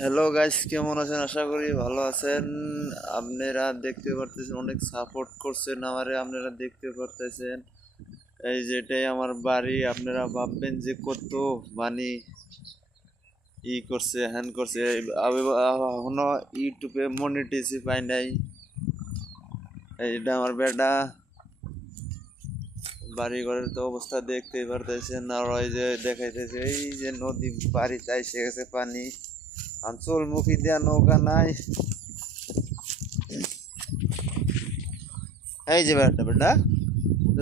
Hello guys, কেমন আছেন? আশা করি ভালো আছেন। আপনারা দেখতে পারতেছেন অনেক সাপোর্ট করছেন আমারে, আপনারা দেখতে পারতেছেন। এই যেটাই আমার বাড়ি। আপনারা ভাববেন যে কত মানে করছে, হ্যান করছে। আমি এখনো ইউটিউবে মনিটাইজই পাই নাই। এইটা আমার বেটা। বাড়ি ঘরের তো অবস্থা দেখতেই পারতেছেন। আর ওই যে দেখাইতেছে এই যে নদী, বাড়িতে এসে গেছে পানি। অঞ্চলমুখী দেওয়া নৌকা নাই। এই যে বেটা বেটা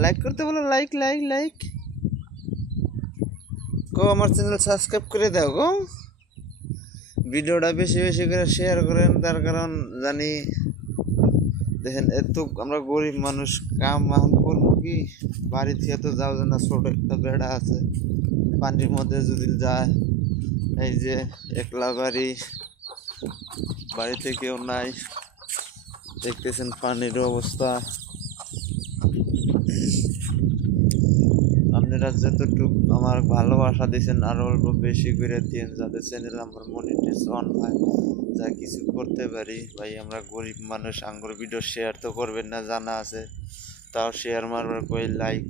লাইক করতে বলো, লাইক লাইক লাইক গো। আমার চ্যানেল সাবস্ক্রাইব করে দাও গো। ভিডিওটা বেশি বেশি করে শেয়ার করেন, তার কারণ জানি দেখেন এত আমরা গরিব মানুষ, কাম এখন করবো কি? বাড়ি থেকে তো যাও না, ছোট একটা বেড়া আছে, পানির মধ্যে যদি যায়। এই যে একলা বাড়ি, বাড়িতে কেউ নাই, দেখতেছেন পানির অবস্থা। আপনারা যতটুকু আমার ভালোবাসা দিয়েছেন আরো অল্প বেশি করে দিন, যাতে চ্যানেল আমার মনিটাইজেশন হয়, যা কিছু করতে পারি। ভাই আমরা গরিব মানুষ, আঙ্গুর ভিডিও শেয়ার তো করবেন না জানা আছে, তাও শেয়ার মারবার কই, লাইক,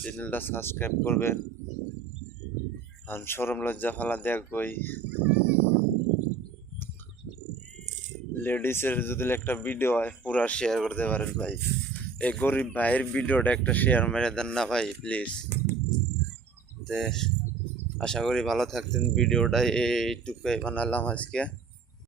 চ্যানেলটা সাবস্ক্রাইব করবেন। আমি শরম লজ্জা ফালা দেখ কই, লেডিসের যদি একটা ভিডিও হয় পুরা শেয়ার করতে পারেন ভাই। এই গরিব ভাইয়ের ভিডিওটা একটা শেয়ার মেরে দেন না ভাই প্লিজ। আশা করি ভালো থাকতেন। ভিডিওটা এইটুকুই বানালাম আজকে।